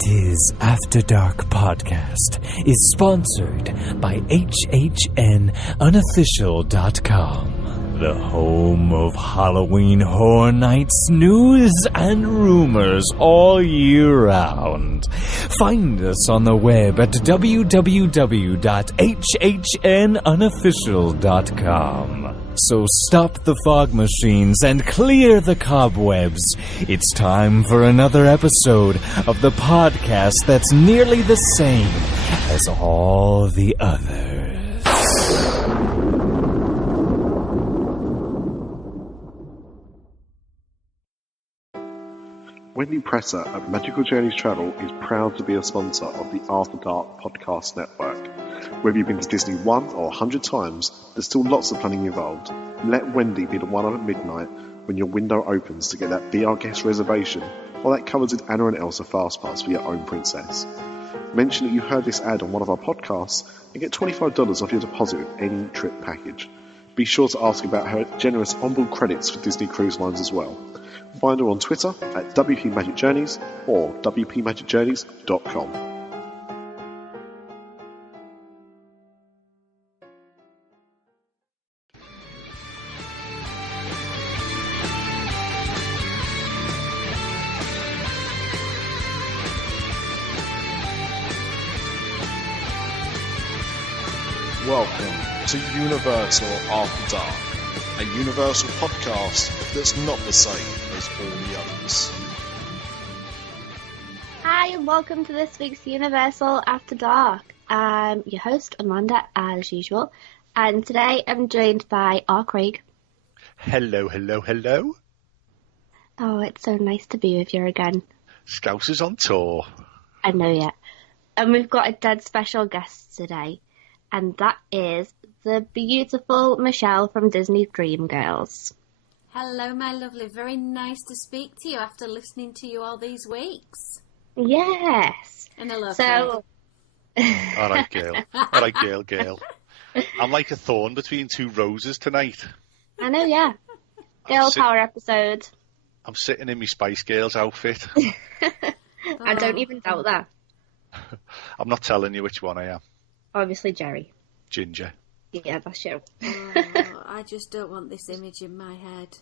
Dis After Dark Podcast is sponsored by Unofficial.com, the home of Halloween Horror Nights news and rumors all year round. Find us on the web at www.hhnunofficial.com. So stop the fog machines and clear the cobwebs. It's time for another episode of the podcast that's nearly the same as all the others. Wendy Presser at Magical Journeys Travel is proud to be a sponsor of the After Dark Podcast Network. Whether you've been to Disney 1 or 100 times, there's still lots of planning involved. Let Wendy be the one at midnight when your window opens to get that Be Our Guest reservation or that covered with Anna and Elsa fast pass for your own princess. Mention that you heard this ad on one of our podcasts and get $25 off your deposit with any trip package. Be sure to ask about her generous onboard credits for Disney Cruise Lines as well. Find her on Twitter at WP Magic Journeys or WPMagicJourneys.com. Welcome to Universal After Dark, a Universal podcast that's not the same as all the others. Hi and welcome to this week's Universal After Dark. I'm your host Amanda as usual, and today I'm joined by Craig. Hello, hello, hello. Oh, it's so nice to be with you again. Scouse is on tour. I know, yeah. And we've got a dead special guest today, and that is the beautiful Michelle from Disney Dreamgirls. Hello, my lovely. Very nice to speak to you after listening to you all these weeks. Yes. And I love so... All right, girl. All right, girl. I'm like a thorn between two roses tonight. I know, yeah. Girl power episode. I'm sitting in my Spice Girls outfit. I don't even doubt that. I'm not telling you which one I am. Obviously, Jerry. Ginger. Yeah, that's you. I just don't want this image in my head.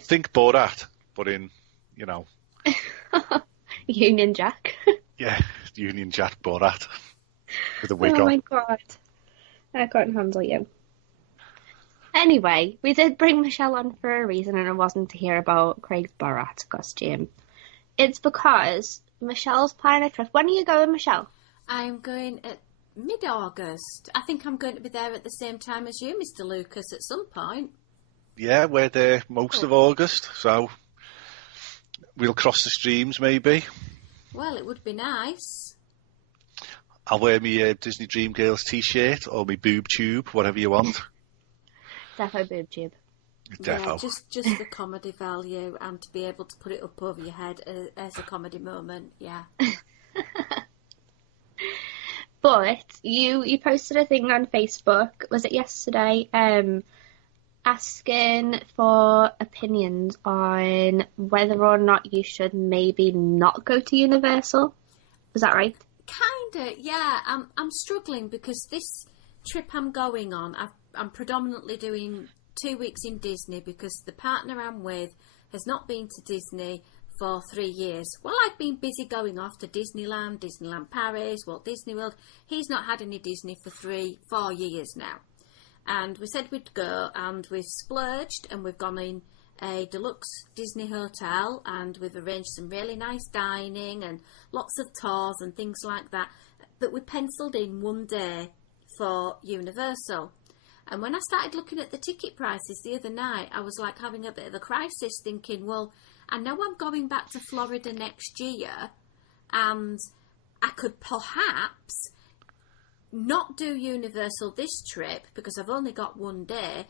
Think Borat, but in, Union Jack. Yeah, Union Jack Borat. With a wig on. Oh my god. I can't handle you. Anyway, we did bring Michelle on for a reason, and it wasn't to hear about Craig's Borat costume. It's because Michelle's planning a trip. When are you going, Michelle? I'm going at mid-August. I think I'm going to be there at the same time as you, Mr. Lucas, at some point. Yeah, we're there most of August, so we'll cross the streams maybe. Well, it would be nice. I'll wear my Disney Dreamgirls t-shirt or my boob tube, whatever you want. Defo boob tube. Defo. Yeah, just for comedy value and to be able to put it up over your head as a comedy moment, yeah. But you posted a thing on Facebook, was it yesterday, asking for opinions on whether or not you should maybe not go to Universal. Was that right? Kinda, yeah. I'm struggling because this trip I'm going on, I'm predominantly doing 2 weeks in Disney because the partner I'm with has not been to Disney for 3 years. Well, I've been busy going off to Disneyland Paris, Walt Disney World. He's not had any Disney for 4 years now. And we said we'd go, and we've splurged, and we've gone in a deluxe Disney hotel, and we've arranged some really nice dining and lots of tours and things like that. But we penciled in one day for Universal. And when I started looking at the ticket prices the other night, I was like having a bit of a crisis, thinking, well, I know I'm going back to Florida next year, and I could perhaps not do Universal this trip because I've only got one day,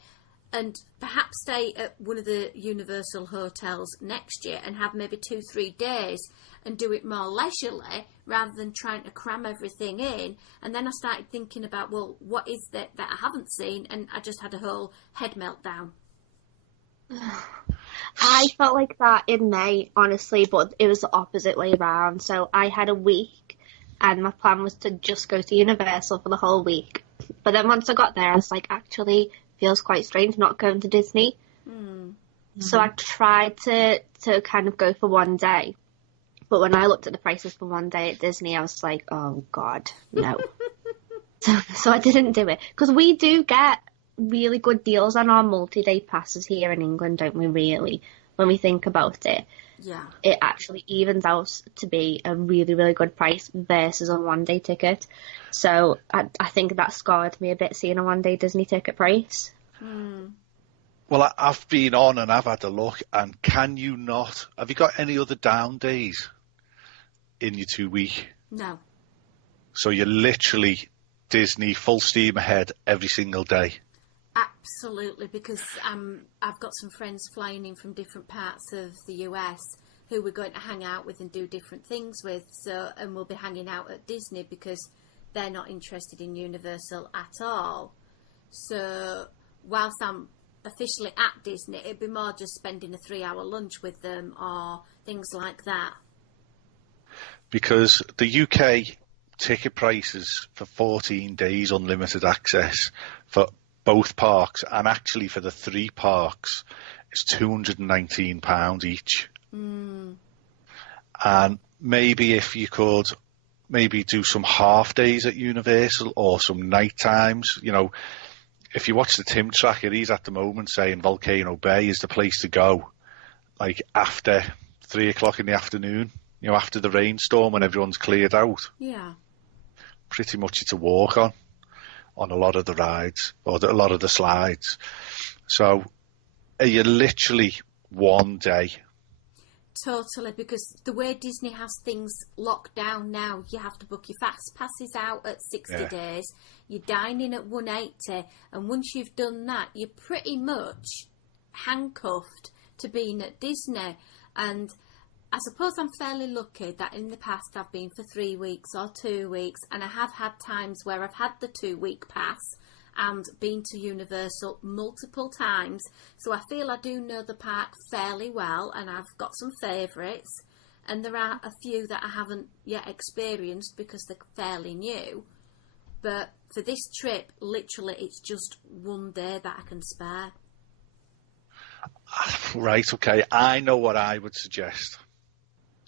and perhaps stay at one of the Universal hotels next year and have maybe 2-3 days and do it more leisurely rather than trying to cram everything in. And then I started thinking about, well, what is that I haven't seen? And I just had a whole head meltdown. I I felt like that in May, honestly, but it was the opposite way around. So I had a week, and my plan was to just go to Universal for the whole week. But then once I got there, I was like, actually, feels quite strange not going to Disney. So I tried to kind of go for one day. But when I looked at the prices for one day at Disney, I was like, oh, God, no. so I didn't do it. Because we do get really good deals on our multi-day passes here in England, don't we, really? When we think about it. Yeah. It actually evens out to be a really, really good price versus a one-day ticket. So I think that scarred me a bit, seeing a one-day Disney ticket price. Well, I've been on and I've had a look, and can you not? Have you got any other down days in your 2 week? No. So you're literally Disney full steam ahead every single day? Absolutely, because I've got some friends flying in from different parts of the US who we're going to hang out with and do different things with. And we'll be hanging out at Disney because they're not interested in Universal at all. So whilst I'm officially at Disney, it'd be more just spending a 3-hour lunch with them or things like that. Because the UK ticket prices for 14 days unlimited access for both parks, and actually for the 3 parks, is £219 each. And maybe if you could maybe do some half days at Universal or some night times, you know, if you watch the Tim tracker, he's at the moment saying Volcano Bay is the place to go, like after 3 o'clock in the afternoon, you know, after the rainstorm when everyone's cleared out. Yeah. Pretty much it's a walk on a lot of the rides or a lot of the slides. So are you literally one day? Totally, because the way Disney has things locked down now, you have to book your fast passes out at 60 days, you're dining at 180, and once you've done that, you're pretty much handcuffed to being at Disney. And I suppose I'm fairly lucky that in the past I've been for 3 weeks or 2 weeks, and I have had times where I've had the 2-week pass and been to Universal multiple times. So I feel I do know the park fairly well, and I've got some favourites, and there are a few that I haven't yet experienced because they're fairly new. But for this trip, literally it's just one day that I can spare. Right, okay. I know what I would suggest.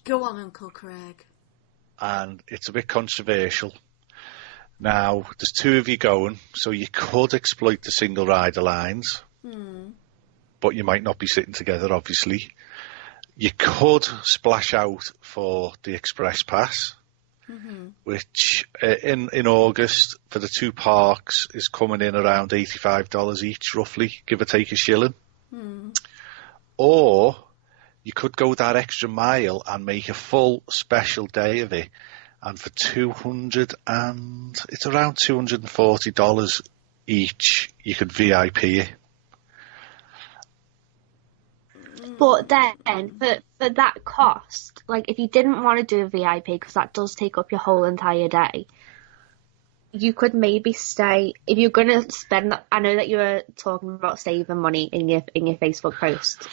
Go on, Uncle Craig. And it's a bit controversial. Now, there's 2 of you going, so you could exploit the single rider lines, but you might not be sitting together, obviously. You could splash out for the Express Pass, which in August for the 2 parks is coming in around $85 each, roughly, give or take a shilling. Or you could go that extra mile and make a full special day of it, and for it's around $240 each, you could VIP it. But then, for that cost, like, if you didn't want to do a VIP, because that does take up your whole entire day, you could maybe stay, if you're going to spend, I know that you were talking about saving money in your Facebook post.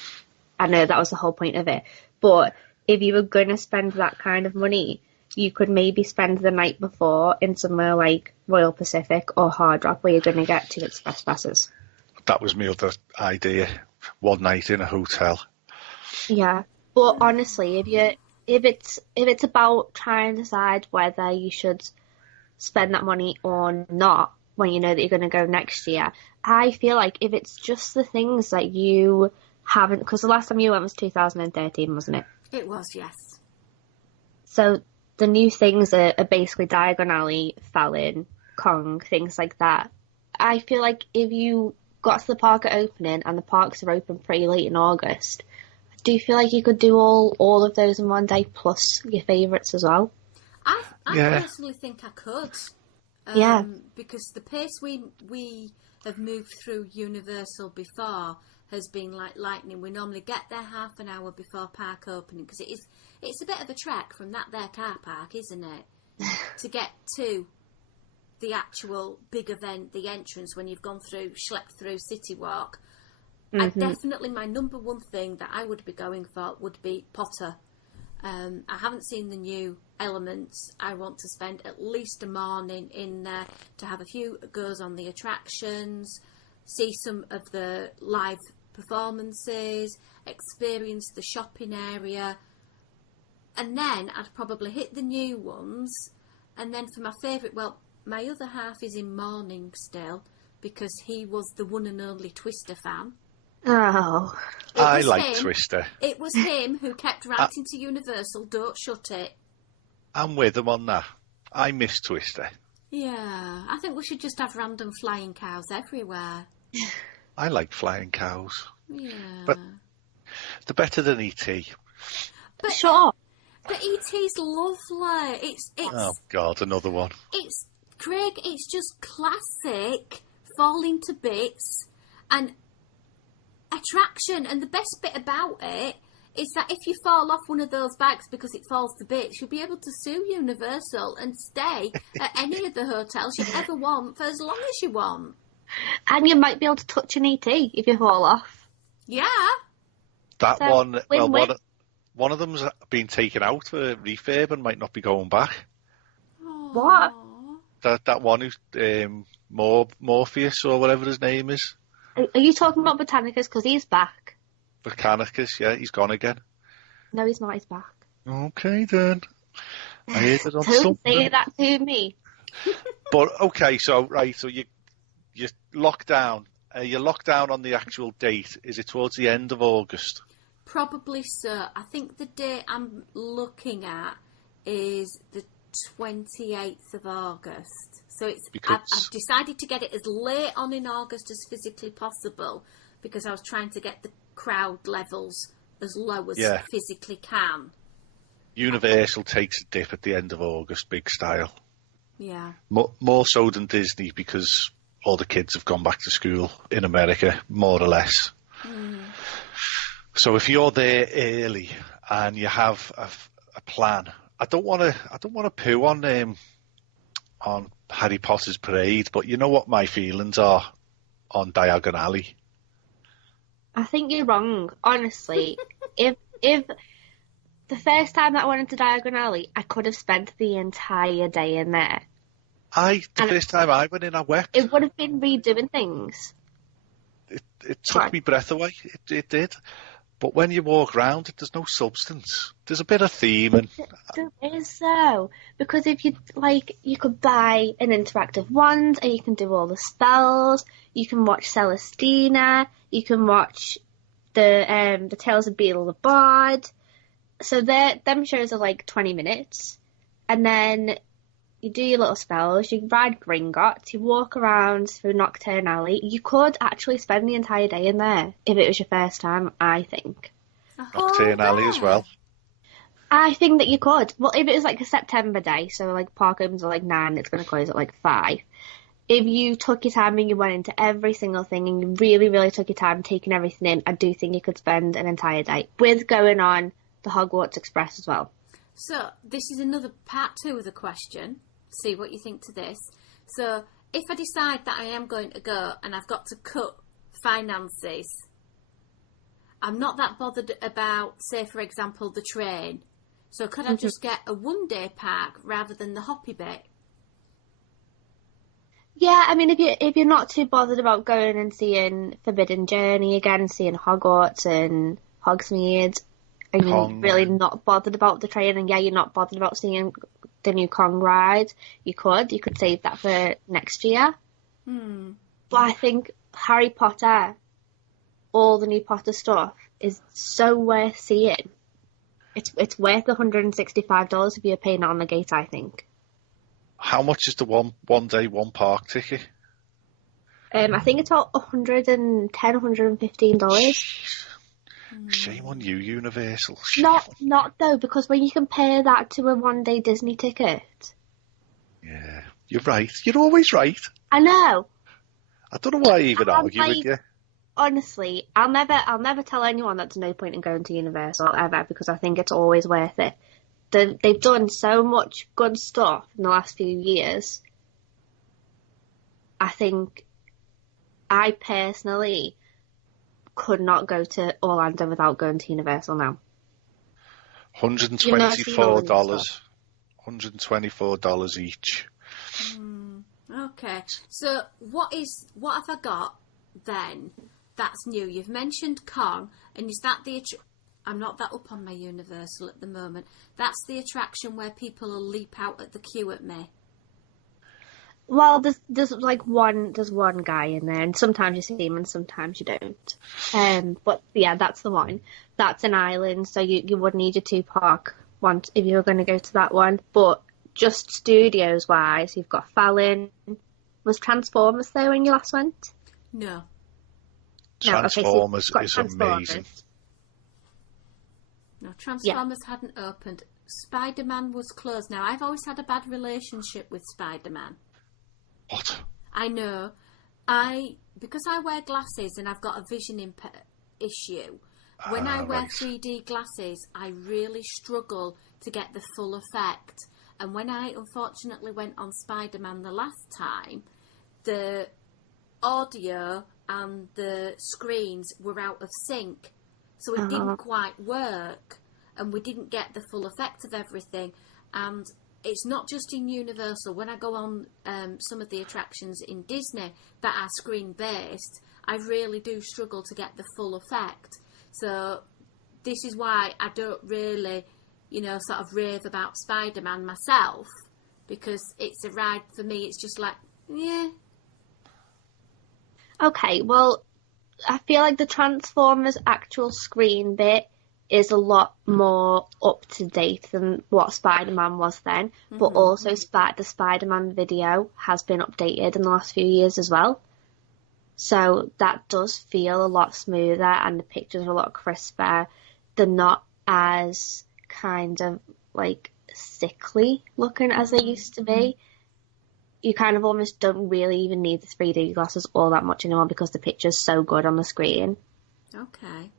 I know that was the whole point of it. But if you were going to spend that kind of money, you could maybe spend the night before in somewhere like Royal Pacific or Hard Rock, where you're going to get 2 express passes. That was my other idea. One night in a hotel. Yeah, but honestly, if it's about trying to decide whether you should spend that money or not when you know that you're going to go next year, I feel like if it's just the things that you haven't, because the last time you went was 2013, wasn't it? It was, yes. So the new things are basically Diagon Alley, Fallon, Kong, things like that. I feel like if you got to the park at opening, and the parks are open pretty late in August, I do feel like you could do all of those in one day, plus your favourites as well. I personally think I could. Yeah. Because the pace we have moved through Universal before has been like lightning. We normally get there half an hour before park opening, because it's a bit of a trek from that there car park, isn't it? To get to the actual big event, the entrance, when you've schlepped through City Walk. Definitely my number one thing that I would be going for would be Potter. I haven't seen the new Elements. I want to spend at least a morning in there to have a few goes on the attractions, see some of the live performances, experience the shopping area, and then I'd probably hit the new ones. And then for my favourite, well, my other half is in mourning still because he was the one and only Twister fan. Oh. I like Twister. It was him who kept writing to Universal, don't shut it. I'm with him on that. I miss Twister. Yeah, I think we should just have random flying cows everywhere. I like flying cows. Yeah. But they're better than E.T. But, sure. But E.T.'s lovely. It's oh, God, another one. It's, Craig, it's just classic, falling to bits, and attraction. And the best bit about it is that if you fall off one of those bags because it falls to bits, you'll be able to sue Universal and stay at any of the hotels you ever want for as long as you want. And you might be able to touch an ET if you fall off. Yeah. That so, one, win-win. one of them's been taken out for refurb and might not be going back. Aww. What? That one who's Morpheus or whatever his name is. Are you talking about Botanicus? Because he's back. Mechanicus, yeah, he's gone again. No, he's not. He's back. Okay, then. I heard it on Don't something. say that to me. But, okay, so you lock down. You're locked down on the actual date. Is it towards the end of August? Probably so. I think the date I'm looking at is the 28th of August. So I've decided to get it as late on in August as physically possible because I was trying to get the crowd levels as low as physically can. Universal takes a dip at the end of August, big style. Yeah. More so than Disney because all the kids have gone back to school in America, more or less. So if you're there early and you have a plan, I don't want to poo on Harry Potter's parade, but you know what my feelings are on Diagon Alley. I think you're wrong, honestly. if the first time that I went into Diagon Alley, I could have spent the entire day in there. First time I went in, I wept. It would have been redoing things. It took me breath away. It did. But when you walk around, there's no substance. There's a bit of theme. And there is, though. Because if you, you could buy an interactive wand and you can do all the spells. You can watch Celestina. You can watch the Tales of Beedle the Bard. So them shows are 20 minutes. And then you do your little spells. You ride Gringotts. You walk around through Nocturne Alley. You could actually spend the entire day in there if it was your first time, I think. Nocturne Alley as well. I think that you could. Well, if it was a September day, so park opens at 9, it's going to close at 5. If you took your time and you went into every single thing and you really, really took your time taking everything in, I do think you could spend an entire day with going on the Hogwarts Express as well. So, this is another part 2 of the question. See what you think to this. So, if I decide that I am going to go and I've got to cut finances, I'm not that bothered about, say, for example, the train. So could I just get a one-day park rather than the hoppy bit? Yeah, I mean, if you're not too bothered about going and seeing Forbidden Journey again, seeing Hogwarts and Hogsmeade, and you're really not bothered about the train, and you're not bothered about seeing the new Kong ride, you could save that for next year. But I think Harry Potter, all the new Potter stuff, is so worth seeing. It's worth $165 if you're paying it on the gate, I think. How much is the one day, one park ticket? I think it's about $110, $115. Shame on you, Universal. Not though, because when you compare that to a one-day Disney ticket. Yeah, you're right. You're always right. I know. I don't know why I even argue with you. Honestly, I'll never tell anyone that there's no point in going to Universal ever, because I think it's always worth it. They've done so much good stuff in the last few years. I think I personally could not go to Orlando without going to Universal now. $124. $124 each. Okay. So what have I got then that's new? You've mentioned Kong, and is that the... I'm not that up on my Universal at the moment. That's the attraction where people will leap out at the queue at me. Well, there's one guy in there, and sometimes you see him and sometimes you don't. But yeah, that's the one. That's an island, so you would need your 2-park one if you were going to go to that one. But just studios wise, you've got Fallon. Was Transformers there when you last went? No. Transformers is amazing. No, Transformers hadn't opened. Spider-Man was closed. Now, I've always had a bad relationship with Spider-Man. What? I know. Because I wear glasses and I've got a vision issue, when I wear 3D glasses, I really struggle to get the full effect. And when I unfortunately went on Spider-Man the last time, the audio and the screens were out of sync. So it didn't quite work, and we didn't get the full effect of everything. And it's not just in Universal. When I go on some of the attractions in Disney that are screen-based, I really do struggle to get the full effect. So this is why I don't really, sort of rave about Spider-Man myself, because it's a ride for me. It's just like, yeah. Okay, well, I feel like the Transformers actual screen bit is a lot more up to date than what Spider-Man was then, but also the Spider-Man video has been updated in the last few years as well. So that does feel a lot smoother, and the pictures are a lot crisper. They're not as kind of like sickly looking as they used to be. You kind of almost don't really even need the 3D glasses all that much anymore because the picture's so good on the screen. Okay.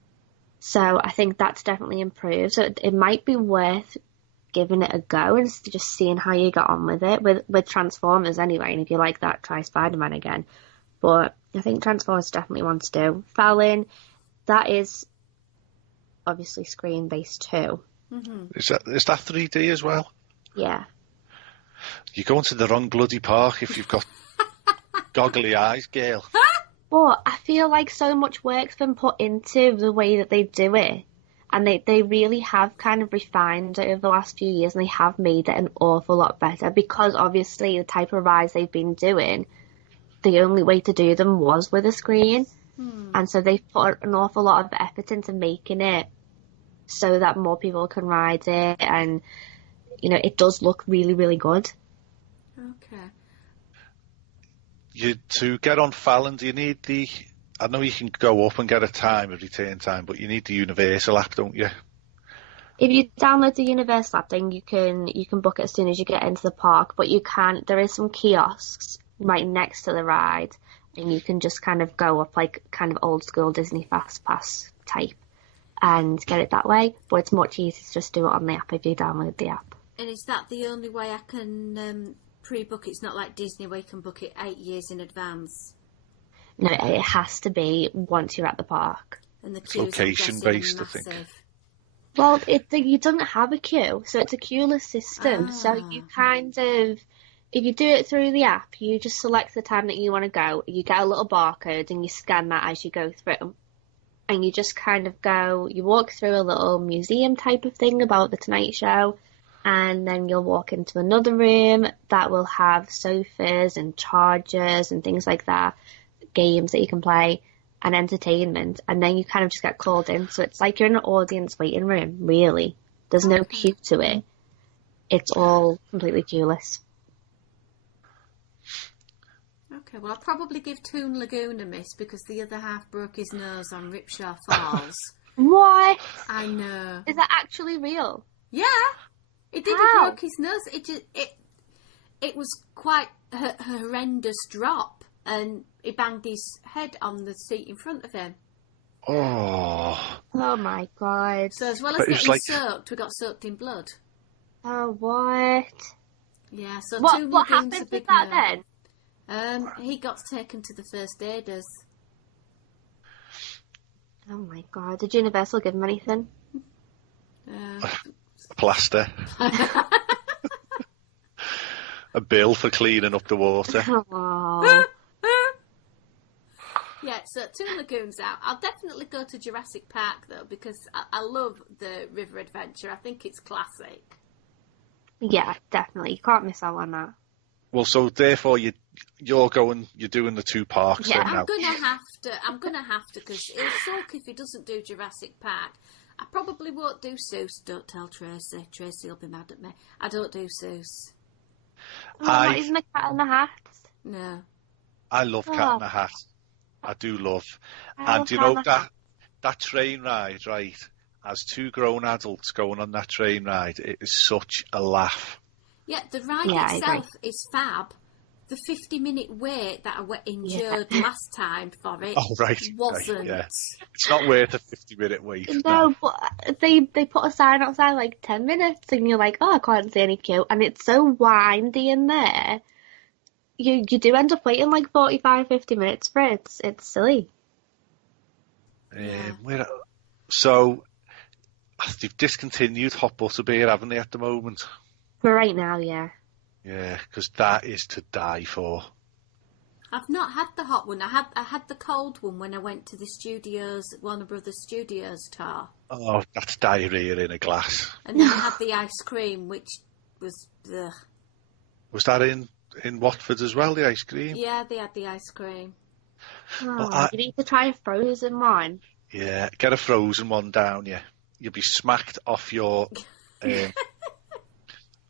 So I think that's definitely improved. So it might be worth giving it a go and just seeing how you get on with it, with Transformers anyway. And if you like that, try Spider-Man again. But I think Transformers definitely one to do. Fallon, that is obviously screen-based too. Is that 3D as well? Yeah. You're going to the wrong bloody park if you've got goggly eyes, Gail. But I feel like so much work's been put into the way that they do it. And they really have kind of refined it over the last few years, and they have made it an awful lot better because obviously the type of rides they've been doing, the only way to do them was with a screen. And so they've put an awful lot of effort into making it so that more people can ride it, and it does look really, really good. Okay. To get on Fallon, do you need I know you can go up and get a return time, but you need the Universal app, don't you? If you download the Universal app, then you can book it as soon as you get into the park, but there is some kiosks right next to the ride, and you can just kind of go up like kind of old school Disney Fast Pass type and get it that way, but it's much easier to just do it on the app if you download the app. And is that the only way I can pre-book? It's not like Disney where you can book it 8 years in advance? No, it has to be once you're at the park. And the queue's location-based, I think. Well, you don't have a queue, so it's a queueless system. So you kind of, if you do it through the app, you just select the time that you want to go. You get a little barcode and you scan that as you go through. And you just kind of you walk through a little museum type of thing about the Tonight Show. And then you'll walk into another room that will have sofas and chargers and things like that, games that you can play, and entertainment. And then you kind of just get called in. So it's like you're in an audience waiting room, really. There's no queue to it. It's all completely queueless. Okay, well, I'll probably give Toon Lagoon a miss because the other half broke his nose on Ripshaw Falls. What? I know. Is that actually real? Yeah. It did. He broke his nose. It was quite a horrendous drop, and he banged his head on the seat in front of him. Oh my God! So as well as getting soaked, we got soaked in blood. Oh, what? Yeah. So what happened with that then? He got taken to the first aiders. Oh my god, did Universal give him anything? Plaster. A bill for cleaning up the water. Oh. Yeah, so Toon Lagoon's out. I'll definitely go to Jurassic Park, though, because I love the river adventure. I think it's classic. Yeah, definitely. You can't miss out on that. Well, so therefore you're doing the 2 parks Yeah, then now. I'm gonna have to, because it'll suck if he doesn't do Jurassic Park. I probably won't do Seuss. Don't tell Tracy. Tracy will be mad at me. I don't do Seuss. Oh, not even the Cat in the Hat? No. I love Cat in the Hat. I do love. I And that train ride, right, as 2 grown adults going on that train ride, it is such a laugh. Yeah, the ride itself is fab. The 50-minute wait that I endured last time for it wasn't. Right, yeah. It's not worth a 50-minute wait. No, but they put a sign outside like 10 minutes and you're like, oh, I can't see any queue. And it's so windy in there. You do end up waiting like 45, 50 minutes for it. It's silly. So, they've discontinued hot butterbeer, haven't they, at the moment? For right now, yeah. Yeah, because that is to die for. I've not had the hot one. I had the cold one when I went to the studios, Warner Brothers Studios tour. Oh, that's diarrhea in a glass. And then I had the ice cream, which was... Ugh. Was that in Watford as well, the ice cream? Yeah, they had the ice cream. Oh, you need to try a frozen one. Yeah, get a frozen one down, yeah. You'll be smacked off your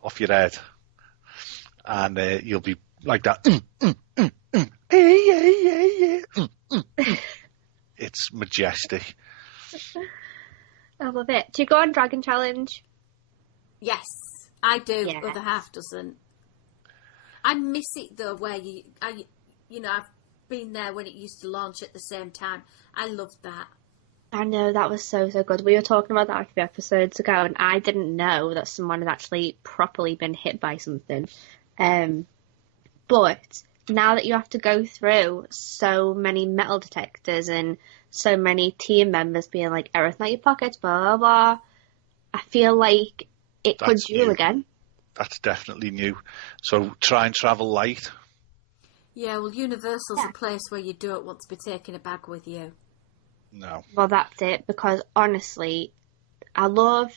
off your head. And you'll be like that. It's majestic. I love it. Do you go on Dragon Challenge? Yes, I do. Yeah. Other half doesn't. I miss it though, where I've been there when it used to launch at the same time. I loved that. I know, that was so good. We were talking about that a few episodes ago, and I didn't know that someone had actually properly been hit by something. But now that you have to go through so many metal detectors and so many team members being like, everything out your pockets, blah, blah, blah, I feel like it could duel again. That's definitely new. So try and travel light. Yeah, well, Universal's a place where you don't want to be taking a bag with you. No. Well, that's it, because honestly, I love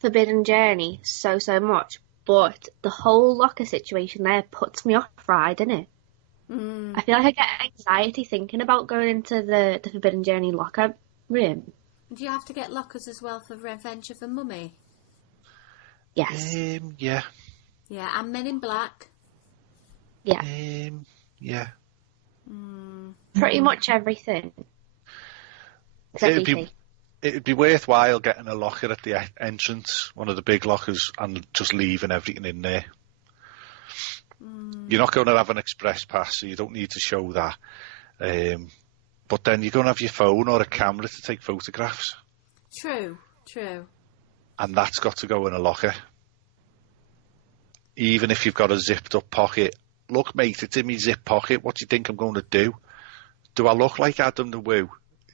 Forbidden Journey so much, but the whole locker situation there puts me off ride, doesn't it? I feel like I get anxiety thinking about going into the Forbidden Journey locker room. Do you have to get lockers as well for Revenge of the Mummy? Yes. Yeah. Yeah, and Men in Black. Yeah. Yeah. Pretty much everything. It'd be worthwhile getting a locker at the entrance, one of the big lockers, and just leaving everything in there. You're not going to have an express pass, so you don't need to show that. But then you're going to have your phone or a camera to take photographs. True. And that's got to go in a locker. Even if you've got a zipped up pocket. Look, mate, it's in my zip pocket. What do you think I'm going to do? Do I look like Adam the Woo?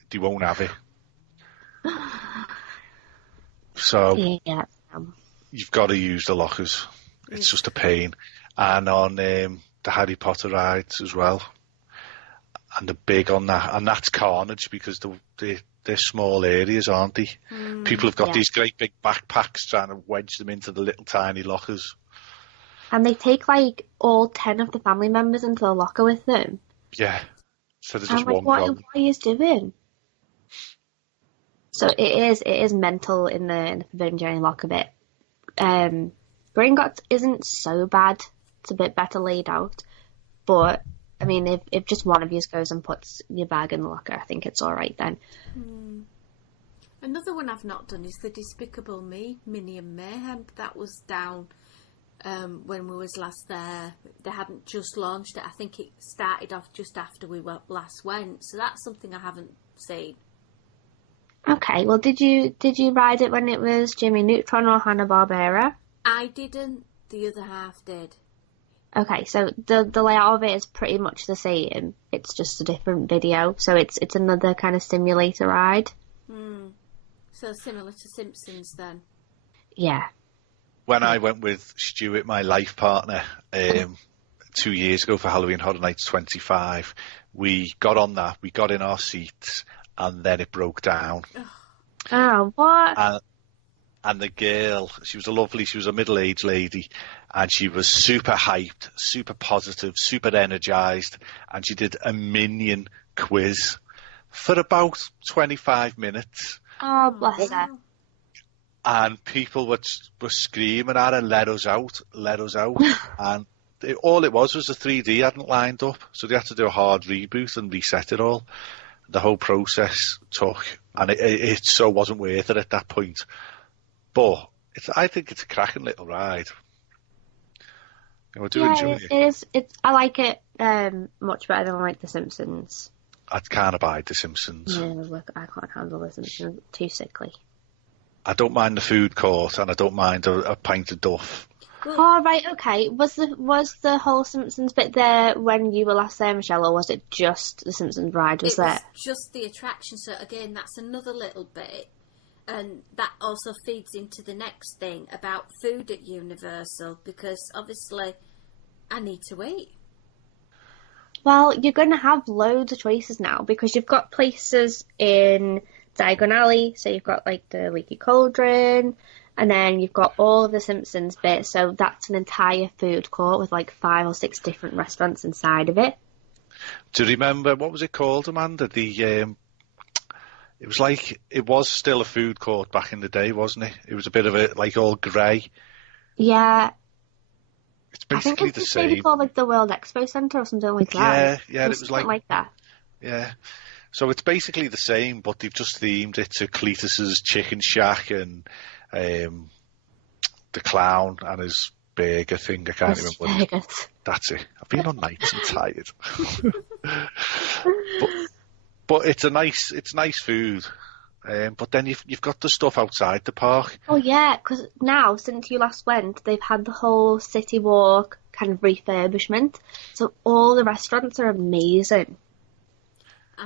They won't have it. So you've got to use the lockers. It's just a pain. And on the Harry Potter rides as well. And they're big on that. And that's carnage because they're small areas, aren't they? People have got these great big backpacks trying to wedge them into the little tiny lockers. And they take like all 10 of the family members into the locker with them. Yeah. So there's just one what problem. are you doing? So it is mental in the Forbidden Journey locker bit. Gringotts isn't so bad. It's a bit better laid out. But, I mean, if just one of you goes and puts your bag in the locker, I think it's all right then. Another one I've not done is the Despicable Me, Minnie and Mayhem. That was down when we was last there. They hadn't just launched it. I think it started off just after we last went. So that's something I haven't seen. Okay, well, did you ride it when it was Jimmy Neutron or Hanna-Barbera? I didn't. The other half did. Okay, so the layout of it is pretty much the same. It's just a different video. So it's another kind of simulator ride. So similar to Simpsons then. Yeah. When I went with Stuart, my life partner, 2 years ago for Halloween Horror Nights 25, we got on that, we got in our seats, and then it broke down. Oh, what? And the girl, she was a middle-aged lady, and she was super hyped, super positive, super energised, and she did a Minion quiz for about 25 minutes. Oh, bless her. And people were screaming at her, let us out. And all it was a 3D hadn't lined up, so they had to do a hard reboot and reset it all. The whole process took, and it so wasn't worth it at that point. But I think it's a cracking little ride. I do enjoy it. It is. I like it much better than like The Simpsons. I can't abide The Simpsons. No, look, I can't handle The Simpsons. Too sickly. I don't mind the food court, and I don't mind a pint of Duff. Oh, right, okay. Was the whole Simpsons bit there when you were last there, Michelle, or was it just the Simpsons ride was there? It was just the attraction, so again, that's another little bit, and that also feeds into the next thing about food at Universal, because obviously I need to eat. Well, you're going to have loads of choices now, because you've got places in Diagon Alley, so you've got like the Leaky Cauldron, and then you've got all of the Simpsons bit, so that's an entire food court with like 5 or 6 different restaurants inside of it. Do you remember, what was it called, Amanda? It was still a food court back in the day, wasn't it? It was a bit of a, like, all grey. Yeah. It's basically the same. I think it's called like the World Expo Centre or something like that. Yeah, it was like that. Yeah. So it's basically the same, but they've just themed it to Cletus's Chicken Shack and the clown and his burger thing. I can't remember. That's it. I've been on nights and tired. but it's nice food. But then you've got the stuff outside the park. Oh yeah, because now since you last went, they've had the whole City Walk kind of refurbishment. So all the restaurants are amazing.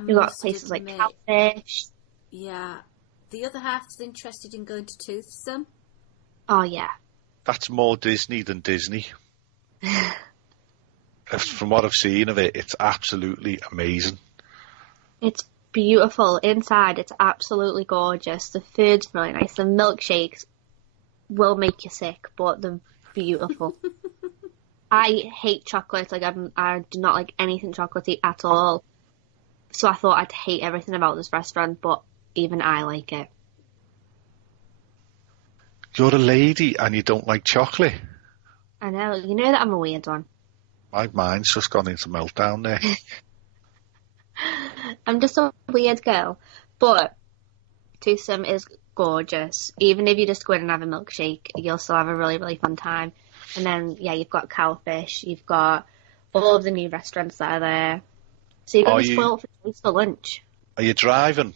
You've got places like Catfish. Yeah. The other half's interested in going to Toothsome. Oh, yeah. That's more Disney than Disney. From what I've seen of it, it's absolutely amazing. It's beautiful. Inside, it's absolutely gorgeous. The food's really nice. The milkshakes will make you sick, but they're beautiful. I hate chocolate. Like, I do not like anything chocolatey at all. So I thought I'd hate everything about this restaurant, but even I like it. You're a lady and you don't like chocolate. I know. You know that I'm a weird one. My mind's just gone into meltdown there. I'm just a weird girl. But Toothsome is gorgeous. Even if you just go in and have a milkshake, you'll still have a really, really fun time. And then, yeah, you've got Cowfish. You've got all of the new restaurants that are there. So you're going to be spoiled for choice for lunch. Are you driving?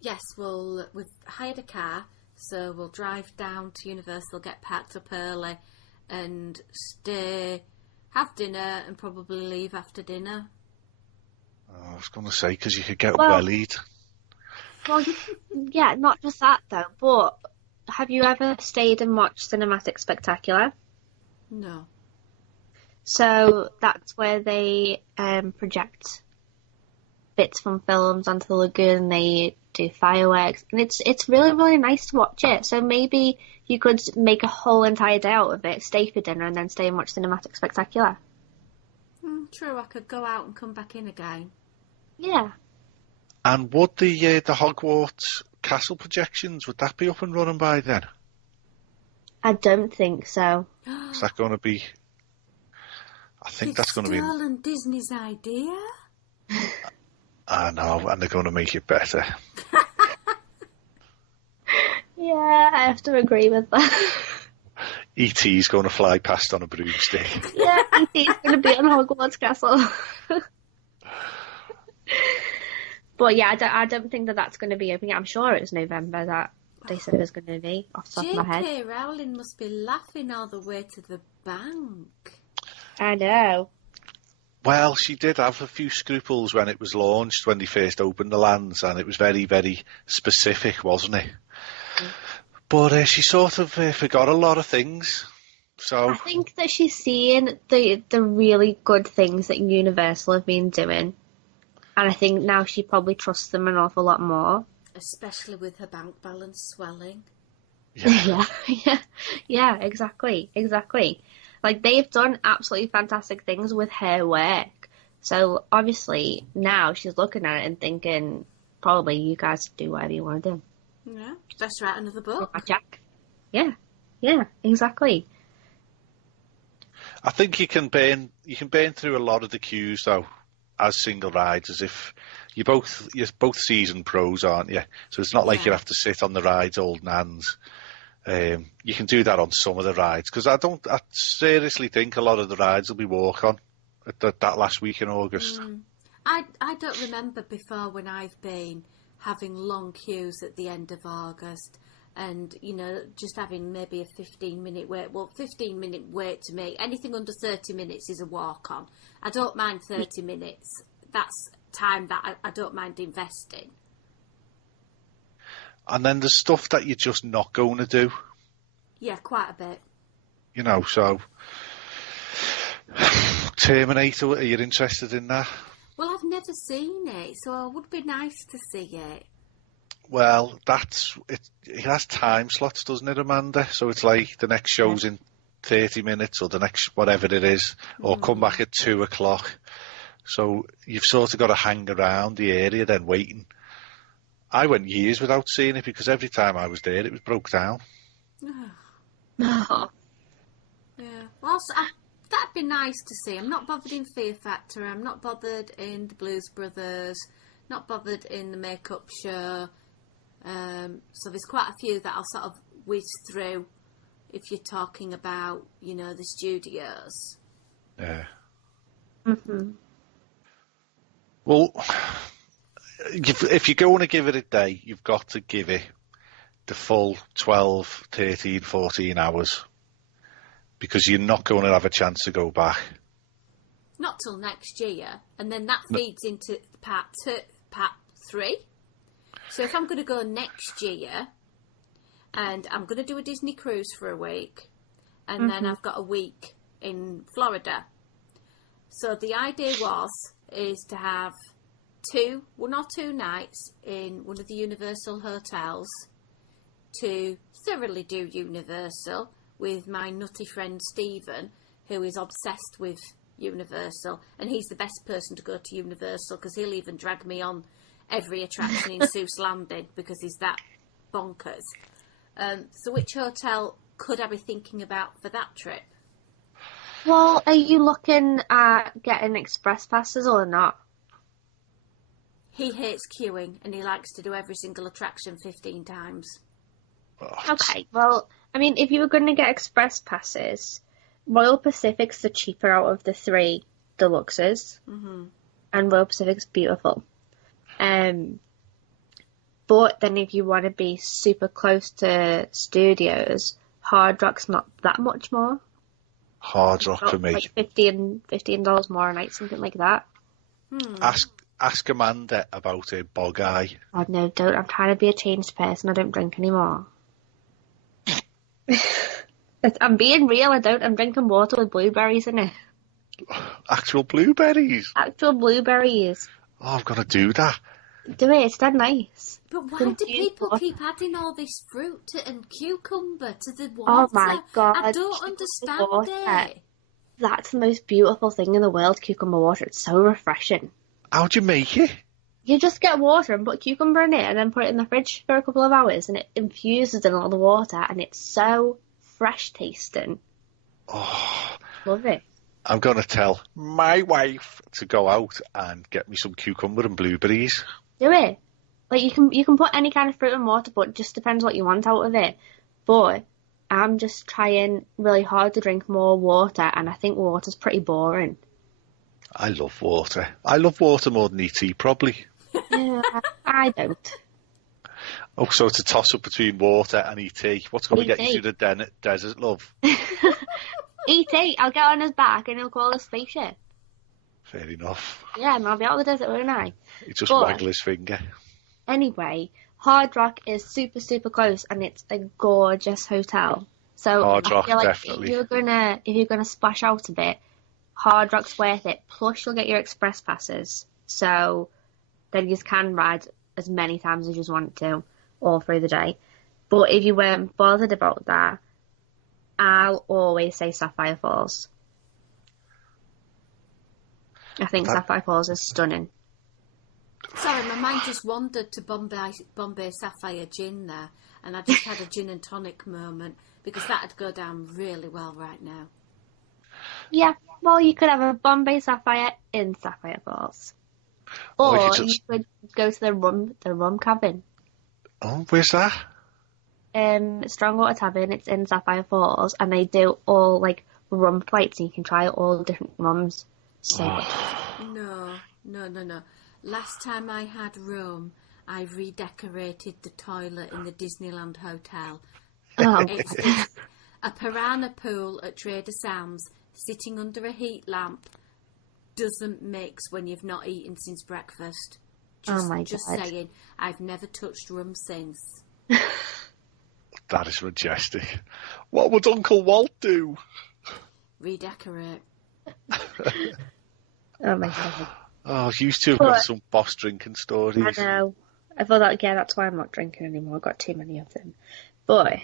Yes, we've hired a car, so we'll drive down to Universal, get packed up early, and stay, have dinner, and probably leave after dinner. Oh, I was going to say, because you could get wellied. Well, yeah, not just that, though, but have you ever stayed and watched Cinematic Spectacular? No. So that's where they project bits from films onto the lagoon. They do fireworks, and it's really, really nice to watch it. So maybe you could make a whole entire day out of it, stay for dinner, and then stay and watch Cinematic Spectacular. True, I could go out and come back in again. Yeah. And would the Hogwarts castle projections, would that be up and running by then? I don't think so. Is that going to be... I think that's going to be... stolen Disney's idea? I know, and they're going to make it better. Yeah, I have to agree with that. E.T.'s going to fly past on a broomstick. Yeah, E.T.'s going to be on Hogwarts Castle. But yeah, I don't think that's going to be open yet. I'm sure it was November that they said it was going to be, off the top of my head. J.K. Rowling must be laughing all the way to the bank. I know. Well, she did have a few scruples when it was launched, when they first opened the lands, and it was very, very specific, wasn't it? But she sort of forgot a lot of things. So I think that she's seeing the really good things that Universal have been doing, and I think now she probably trusts them an awful lot more. Especially with her bank balance swelling. Yeah. Yeah, exactly. Like, they've done absolutely fantastic things with her work. So, obviously, now she's looking at it and thinking, probably, you guys do whatever you want to do. Yeah, best write another book. Jack. Yeah, exactly. I think you can burn through a lot of the queues, though, as single riders. If you're both seasoned pros, aren't you? So it's not like you have to sit on the rides old nans. You can do that on some of the rides, because I seriously think a lot of the rides will be walk-on at that last week in August. I don't remember before when I've been having long queues at the end of August and, just having maybe a 15-minute wait. Well, 15-minute wait to me, anything under 30 minutes is a walk-on. I don't mind 30 minutes. That's time that I don't mind investing. And then there's stuff that you're just not going to do. Yeah, quite a bit. So Terminator, are you interested in that? Well, I've never seen it, so it would be nice to see it. Well, it has time slots, doesn't it, Amanda? So it's like the next show's in 30 minutes or the next whatever it is, or come back at 2:00. So you've sort of got to hang around the area then waiting. I went years without seeing it because every time I was there it was broke down. Yeah. Well, that'd be nice to see. I'm not bothered in Fear Factor. I'm not bothered in the Blues Brothers. Not bothered in the Makeup Show. So there's quite a few that I'll sort of whiz through if you're talking about, the studios. Yeah. Mm-hmm. Well, if you're going to give it a day, you've got to give it the full 12, 13, 14 hours. Because you're not going to have a chance to go back. Not till next year. And then that feeds into part 3. So if I'm going to go next year, and I'm going to do a Disney cruise for a week, and then I've got a week in Florida. So the idea is to have 1 or 2 nights in one of the Universal hotels to thoroughly do Universal with my nutty friend Stephen, who is obsessed with Universal, and he's the best person to go to Universal because he'll even drag me on every attraction in Seuss Landing because he's that bonkers. So which hotel could I be thinking about for that trip? Well, are you looking at getting express passes or not? He hates queuing and he likes to do every single attraction 15 times. Okay, well, I mean, if you were going to get express passes, Royal Pacific's the cheaper out of the 3 deluxes, and Royal Pacific's beautiful. But then if you want to be super close to studios, Hard Rock's not that much more. Hard Rock for me. Like $15 more a night, something like that. Ask Amanda about a bog eye. Oh no, don't. I'm trying to be a changed person. I don't drink anymore. I'm being real. I'm drinking water with blueberries in it. Actual blueberries? Actual blueberries. Oh, I've got to do that. Do it. It's that nice. But why do people keep adding all this fruit and cucumber to the water? Oh my god. I don't understand it. That's the most beautiful thing in the world, cucumber water. It's so refreshing. How'd you make it? You just get water and put cucumber in it and then put it in the fridge for a couple of hours and it infuses in all the water and it's so fresh tasting. Oh. Love it. I'm going to tell my wife to go out and get me some cucumber and blueberries. Do it. Like you can put any kind of fruit in water, but it just depends what you want out of it. But I'm just trying really hard to drink more water, and I think water's pretty boring. I love water. I love water more than ET, probably. Yeah, I don't. Oh, so it's a toss-up between water and ET. What's going to get you through the desert, love? ET, I'll get on his back and he'll call us spaceship. Fair enough. Yeah, and I'll be out of the desert, won't I? He just waggle his finger. Anyway, Hard Rock is super, super close, and it's a gorgeous hotel. So Hard Rock, I feel like definitely. if you're gonna splash out a bit, Hard Rock's worth it. Plus, you'll get your express passes, so then you can ride as many times as you want to, all through the day. But if you weren't bothered about that, I'll always say Sapphire Falls. I think Sapphire Falls is stunning. Sorry, my mind just wandered to Bombay Sapphire Gin there, and I just had a gin and tonic moment, because that'd go down really well right now. Yeah, well, you could have a Bombay Sapphire in Sapphire Falls. Or you could go to the rum cabin. Oh, where's that? Strongwater Tavern, it's in Sapphire Falls, and they do all, like, rum flights, and you can try all different rums. So No. Last time I had rum, I redecorated the toilet in the Disneyland Hotel. Oh. It's a piranha pool at Trader Sam's, sitting under a heat lamp, doesn't mix when you've not eaten since breakfast. Just saying, I've never touched rum since. That is majestic. What would Uncle Walt do? Redecorate. Oh my god. Oh, you two have got some boss drinking stories. I know. I thought that's why I'm not drinking anymore. I've got too many of them. But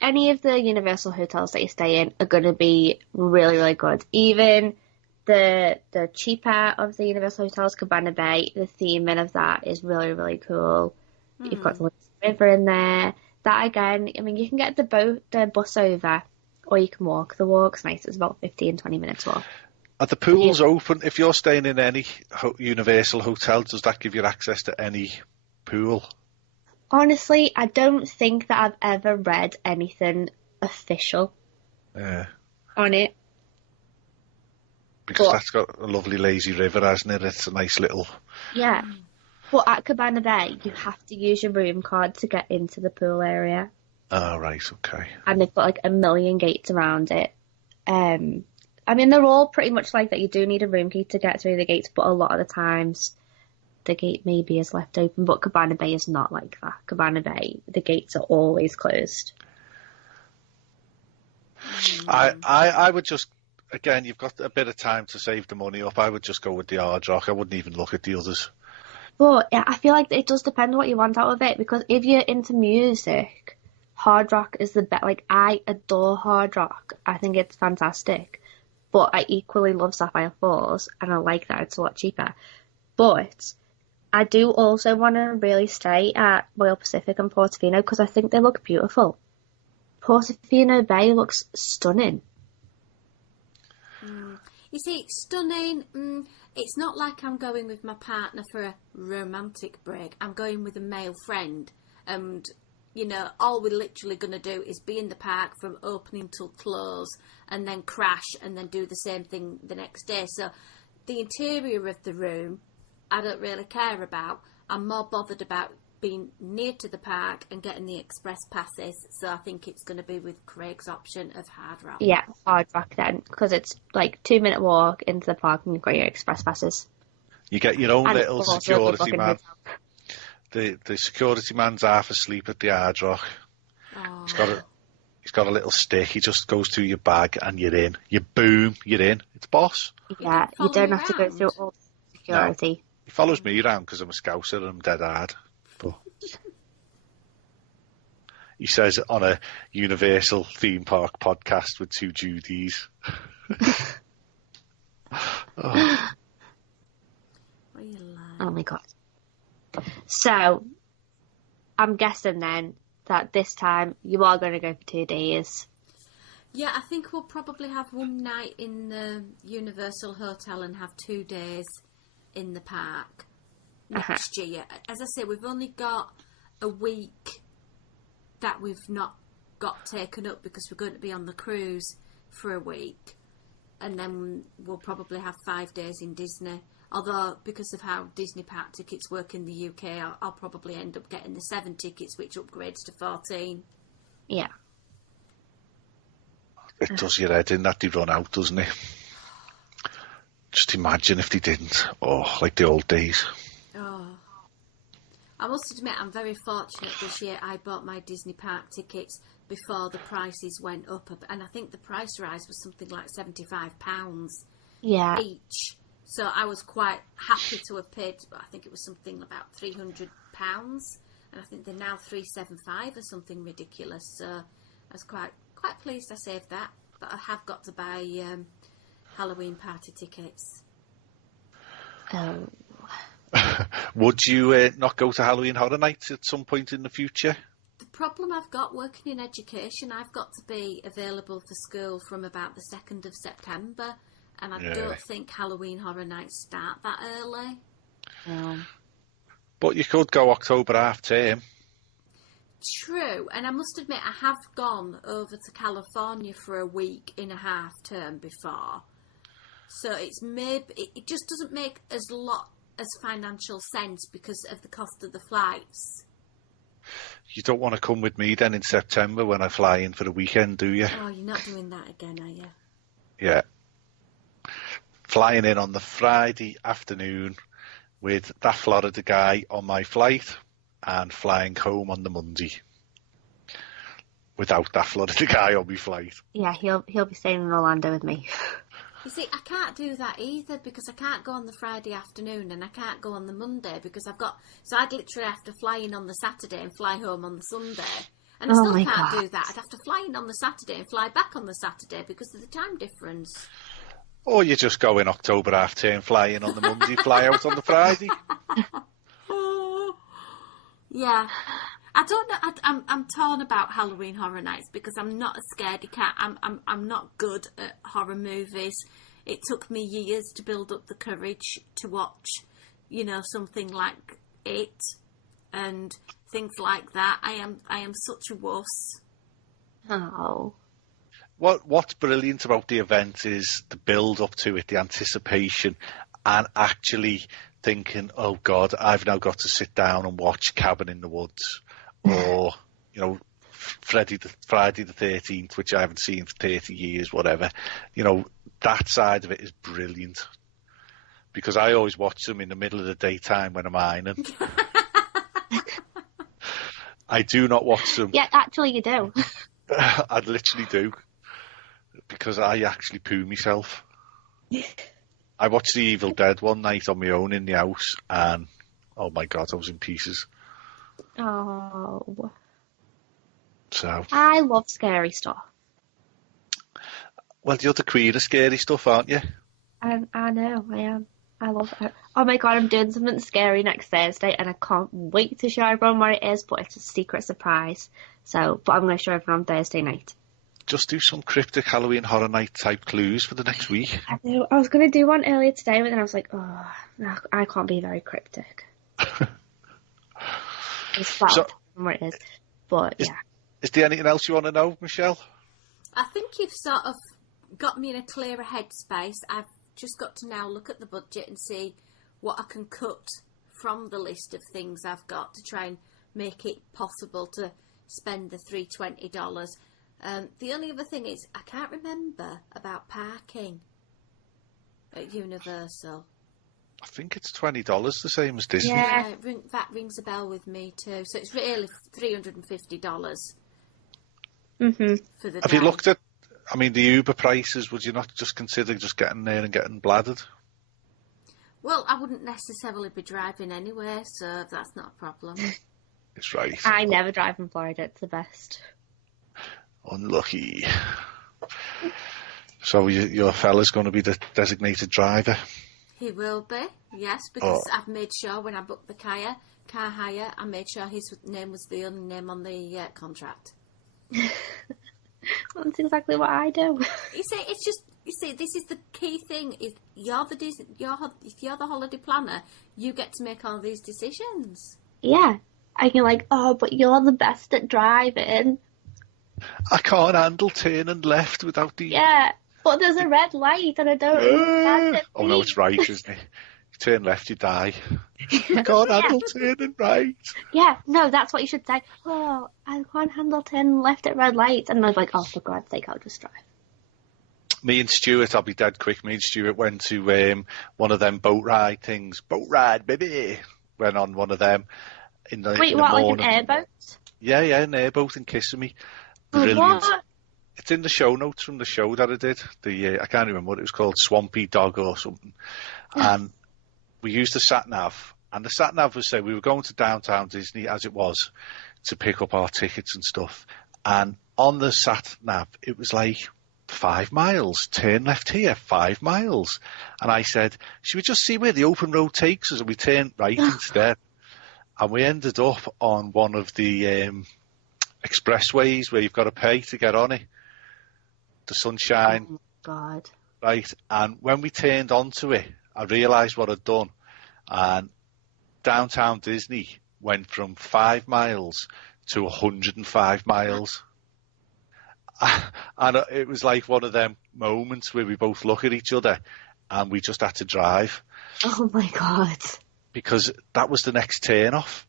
any of the Universal hotels that you stay in are going to be really, really good. Even the cheaper of the Universal hotels, Cabana Bay, the theming of that is really, really cool. You've got the river in there. That again, I mean, you can get the bus over, or you can walk. The walk's nice. It's about 15, 20 minutes walk. Are the pools open? If you're staying in any Universal hotel, does that give you access to any pool? Honestly, I don't think that I've ever read anything official on it. Because that's got a lovely lazy river, hasn't it? It's a nice little... Yeah. But at Cabana Bay, you have to use your room card to get into the pool area. Oh, right, okay. And they've got like a million gates around it. I mean, they're all pretty much like that. You do need a room key to get through the gates, but a lot of the times the gate maybe is left open. But Cabana Bay is not like that. Cabana Bay, the gates are always closed. I would just, again, you've got a bit of time to save the money up. I would just go with the Hard Rock. I wouldn't even look at the others. But yeah, I feel like it does depend on what you want out of it, because if you're into music, Hard Rock is the best. Like, I adore Hard Rock. I think it's fantastic. But I equally love Sapphire Falls, and I like that it's a lot cheaper. But I do also want to really stay at Royal Pacific and Portofino, because I think they look beautiful. Portofino Bay looks stunning. You see, stunning, it's not like I'm going with my partner for a romantic break. I'm going with a male friend. And, you know, all we're literally going to do is be in the park from opening till close, and then crash, and then do the same thing the next day. So the interior of the room, I don't really care about. I'm more bothered about being near to the park and getting the express passes. So I think it's going to be with Craig's option of Hard Rock. Yeah, Hard Rock then, because it's like 2-minute walk into the park and you've got your express passes. You get your own And little security man. The security man's half asleep at the Hard Rock. Oh. He's got a little stick. He just goes through your bag and you're in. You're in. It's boss. Yeah, you don't have to go through all the security. No. He follows me around because I'm a Scouser and I'm dead hard. But he says it on a Universal theme park podcast with two Judies. Oh my god. So, I'm guessing then that this time you are going to go for 2 days. Yeah, I think we'll probably have one night in the Universal Hotel and have 2 days in the park next year. As I say, we've only got a week that we've not got taken up because we're going to be on the cruise for a week, and then we'll probably have 5 days in Disney. Although, because of how Disney Park tickets work in the UK, I'll probably end up getting the 7 tickets, which upgrades to 14. Yeah. It does your head in that they run out, doesn't it? Just imagine if they didn't. Oh, like the old days. Oh. I must admit, I'm very fortunate this year. I bought my Disney park tickets before the prices went up, and I think the price rise was something like £75 each. So I was quite happy to have paid. I think it was something about £300, and I think they're now £375 or something ridiculous. So I was quite pleased I saved that. But I have got to buy Halloween party tickets. Oh. Would you not go to Halloween Horror Nights at some point in the future? The problem I've got working in education, I've got to be available for school from about the 2nd of September, and I don't think Halloween Horror Nights start that early. But you could go October half term. True, and I must admit I have gone over to California for a week in a half term before, so it just doesn't make as financial sense because of the cost of the flights. You don't want to come with me then in September when I fly in for the weekend, do you? Oh, you're not doing that again, are you? Yeah. Flying in on the Friday afternoon with that Florida guy on my flight and flying home on the Monday without that Florida guy on my flight. Yeah, he'll be staying in Orlando with me. You see, I can't do that either because I can't go on the Friday afternoon and I can't go on the Monday because so I'd literally have to fly in on the Saturday and fly home on the Sunday. And I still can't do that. I'd have to fly in on the Saturday and fly back on the Saturday because of the time difference. Or you just go in October half term, fly in on the Monday, fly out on the Friday. Yeah. I don't know. I'm torn about Halloween Horror Nights because I'm not a scaredy cat. I'm not good at horror movies. It took me years to build up the courage to watch, something like It and things like that. I am such a wuss. Oh. What's brilliant about the event is the build up to it, the anticipation, and actually thinking, oh God, I've now got to sit down and watch Cabin in the Woods. Or, Friday the 13th, which I haven't seen for 30 years, whatever. That side of it is brilliant. Because I always watch them in the middle of the daytime when I'm ironing. I do not watch them. Yeah, actually you do. I literally do. Because I actually poo myself. I watched The Evil Dead one night on my own in the house, and oh my God, I was in pieces. Oh. So I love scary stuff. Well, you're the queen of scary stuff, aren't you? I know, I am. I love it. Oh my God, I'm doing something scary next Thursday, and I can't wait to show everyone what it is, but it's a secret surprise. But I'm going to show everyone on Thursday night. Just do some cryptic Halloween Horror Night type clues for the next week. I know. I was going to do one earlier today, but then I was like, oh, no, I can't be very cryptic. It's flat what it is. But, yeah. Is there anything else you want to know, Michelle? I think you've sort of got me in a clearer headspace. I've just got to now look at the budget and see what I can cut from the list of things I've got to try and make it possible to spend the $320. The only other thing is I can't remember about parking at Universal. I think it's $20, the same as Disney. Yeah, that rings a bell with me too. So it's really $350 for the day. Have you looked at, the Uber prices? Would you not just consider just getting there and getting bladdered? Well, I wouldn't necessarily be driving anywhere, so that's not a problem. It's right. I never drive in Florida. It's the best. Unlucky. So your fella's going to be the designated driver? He will be, yes, because I've made sure when I booked the car hire, I made sure his name was the only name on the contract. Well, that's exactly what I do. You see, this is the key thing: is if you're the holiday planner, you get to make all these decisions. Yeah, and you're like, oh, but you're the best at driving. I can't handle turning left without the... Yeah, but there's a red light and I don't understand it. Oh no, it's right, isn't it? You turn left, you die. I can't handle turning right. Yeah, no, that's what you should say. Oh, I can't handle turning left at red lights. And I was like, oh, for God's sake, I'll just drive. me and Stuart, I'll be dead quick, me and Stuart went to one of them boat ride things. Boat ride, baby! Went on one of them in the Wait, in the what, morning. like an airboat? Yeah, an airboat in Kissimmee. Oh, Brilliant. what? It's in the show notes from the show that I did. I can't remember what it was called, Swampy Dog or something. And we used the sat-nav. And the sat-nav was saying we were going to downtown Disney, as it was, to pick up our tickets and stuff. And on the sat-nav, it was like 5 miles. Turn left here, 5 miles. And I said, should we just see where the open road takes us? And we turned right instead. And we ended up on one of the expressways where you've got to pay to get on it. The Sunshine. Oh, God. Right. And when we turned onto it, I realised what I'd done. And downtown Disney went from 5 miles to 105 miles. And it was like one of them moments where we both look at each other and we just had to drive. Oh, my God. Because that was the next turn off.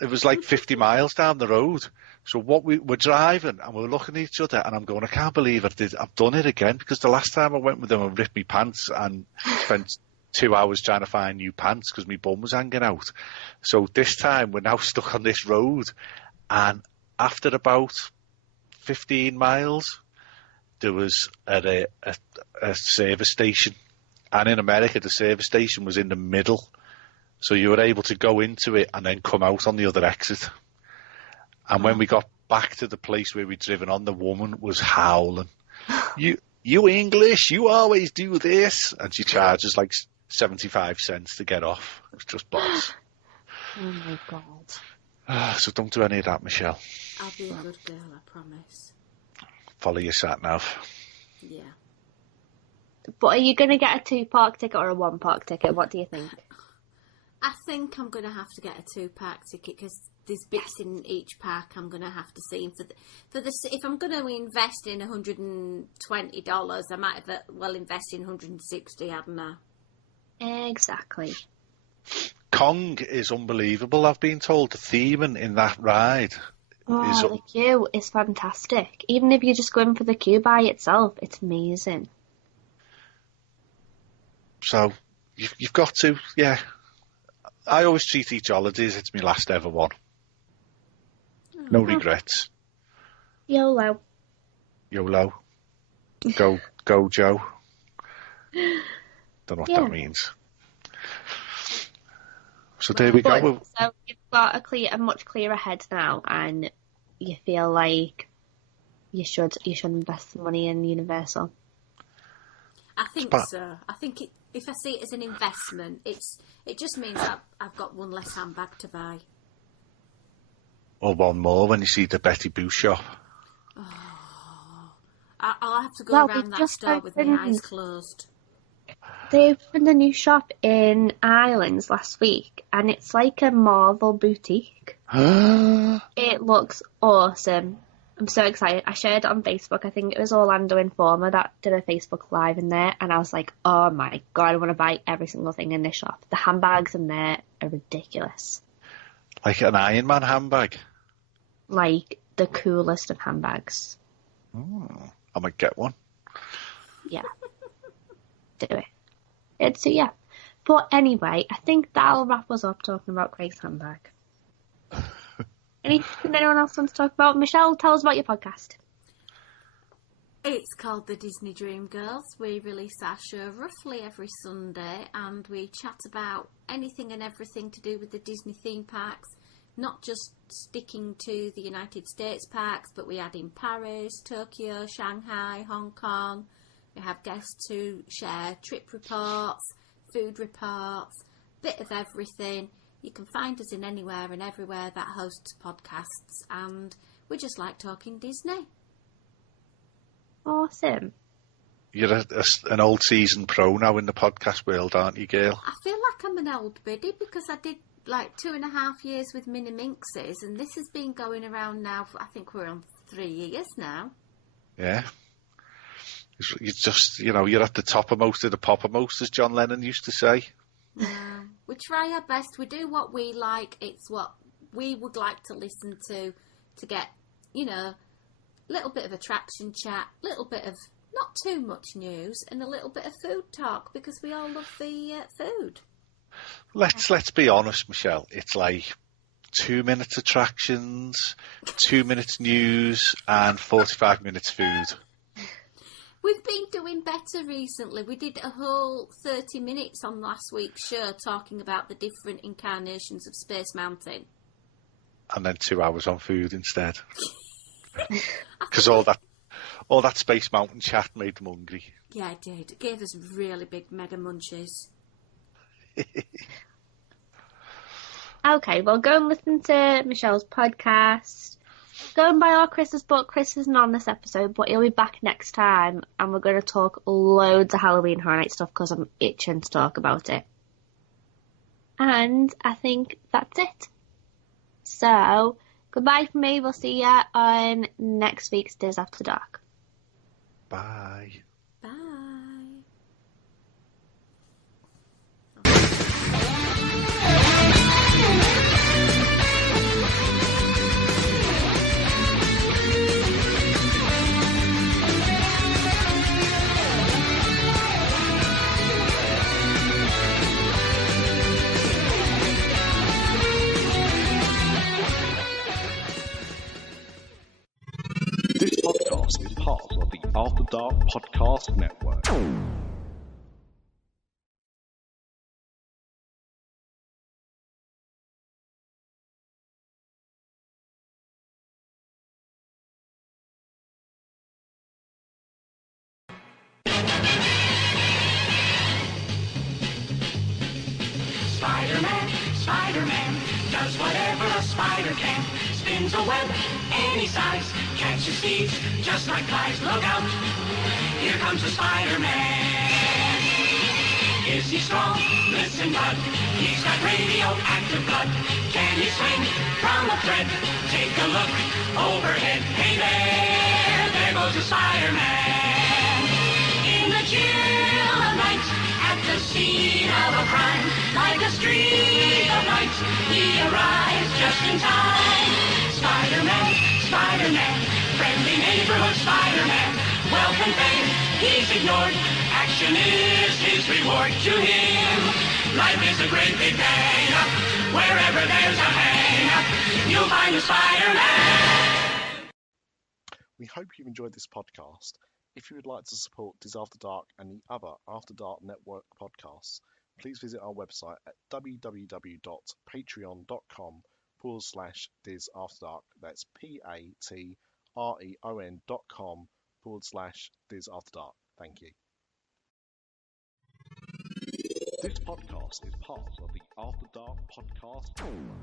It was like 50 miles down the road. So what we were driving and we were looking at each other and I'm going, I can't believe I've done it again, because the last time I went with them, I ripped my pants and spent 2 hours trying to find new pants because my bum was hanging out. So this time we're now stuck on this road, and after about 15 miles, there was a service station. And in America, the service station was in the middle. So you were able to go into it and then come out on the other exit. And when we got back to the place where we'd driven on, the woman was howling. You English, you always do this. And she charges like 75 cents to get off. It was just boss. Oh, my God. So don't do any of that, Michelle. I'll be a good girl, I promise. Follow your sat-nav. Yeah. But are you going to get a 2-park ticket or a 1-park ticket? What do you think? I think I'm going to have to get a 2-park ticket because there's bits in each park I'm going to have to see. If I'm going to invest in $120, I might have well invest in $160, hadn't I? Exactly. Kong is unbelievable. I've been told the theming in that ride is... the queue is fantastic. Even if you just go in for the queue by itself, it's amazing. So, you've got to, yeah. I always treat each holiday as it's my last ever one. No regrets. YOLO. YOLO. Go, Joe. Don't know what that means. So there we go. So you've got a much clearer head now, and you feel like you should invest the money in Universal. I think so. I think if I see it as an investment, it just means that I've got one less handbag to buy. Or one more when you see the Betty Boo shop. Oh, I'll have to go around that store with my eyes closed. They opened a new shop in Islands last week, and it's like a Marvel boutique. It looks awesome. I'm so excited. I shared it on Facebook. I think it was Orlando Informer that did a Facebook Live in there, and I was like, oh my God, I want to buy every single thing in this shop. The handbags in there are ridiculous. Like an Iron Man handbag? Like the coolest of handbags. I might get one. Yeah. Do it. Yeah. But anyway, I think that'll wrap us up talking about Craig's handbag. Anything anyone else wants to talk about? Michelle, tell us about your podcast. It's called The Disney Dream Girls. We release our show roughly every Sunday, and we chat about anything and everything to do with the Disney theme parks, not just sticking to the United States parks, but we add in Paris, Tokyo, Shanghai, Hong Kong. We have guests who share trip reports, food reports, bit of everything. You can find us in anywhere and everywhere that hosts podcasts, and we just like talking Disney. Awesome. You're an old season pro now in the podcast world, aren't you, girl? I feel like I'm an old biddy because I did like 2.5 years with Mini Minxes, and this has been going around now for, I think we're on 3 years now. Yeah. You just, you're at the toppermost of the poppermost, as John Lennon used to say. Yeah. We try our best. We do what we like. It's what we would like to listen to get, little bit of attraction chat, little bit of Not too much news and a little bit of food talk because we all love the food. Let's be honest, Michelle. It's like 2 minutes attractions, 2 minutes news, and 45 minutes food. We've been doing better recently. We did a whole 30 minutes on last week's show talking about the different incarnations of Space Mountain. And then 2 hours on food instead. Because all that Space Mountain chat made them hungry. Yeah, it did. It gave us really big mega munchies. Okay, well, go and listen to Michelle's podcast. Go and buy our Chris's book. Chris isn't on this episode, but he'll be back next time, and we're going to talk loads of Halloween Horror Night stuff because I'm itching to talk about it. And I think that's it. So, goodbye from me. We'll see you on next week's Dis After Dark. Bye. Bye. This podcast is part of the After Dark Podcast Network. Spider-Man does whatever a spider can. Spins a web any size, catches thieves just like flies. Look out, here comes the Spider-Man. Is he strong? Listen, bud, he's got radioactive blood. Can he swing from a thread? Take a look overhead. Hey there goes the Spider-Man. In the chill of night, at the scene of a crime, like a streak of light, he arrives just in time. Spider-Man, Spider-Man, friendly neighborhood Spider-Man. Wealth and fame, he's ignored. Action is his reward to him. Life is a great big bang. Wherever there's a hang, you'll find a Spider-Man. We hope you've enjoyed this podcast. If you would like to support Dis After Dark and the other After Dark Network podcasts, please visit our website at www.patreon.com/Dis After Dark. That's patreon.com/Dis After Dark. Thank you. This podcast is part of the After Dark Podcast Network.